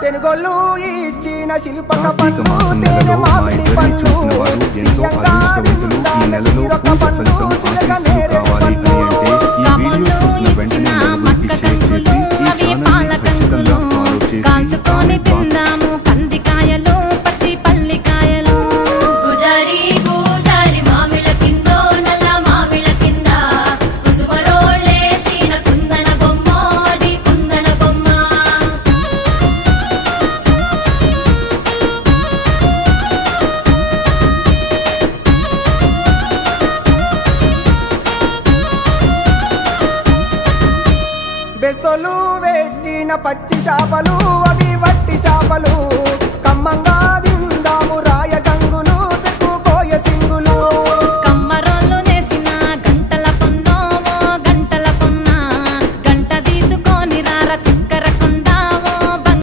తెనుగోళ్ళు ఇచ్చిన శిల్పక పన్ను తేనె మామిడి పన్ను తీయంగా తిందామె తీరొక పన్ను చిలక నేరేడు పన్ను కమలు ఇచ్చిన మక్క కంకులు అవి పాల కంకులు కాల్చుకొని తిందాము కందికాయలు పచ్చి పల్లికాయలు గుజారి గుజారి మామిళ్ళ కిందో నల్ల మామిళ్ళ కింద కుసుమరోళ్ళేసిన కుందన బొమ్మ అది కుందన బొమ్మ బెస్తోలు పెట్టిన పచ్చి చేపలు అవి వట్టి చేపలు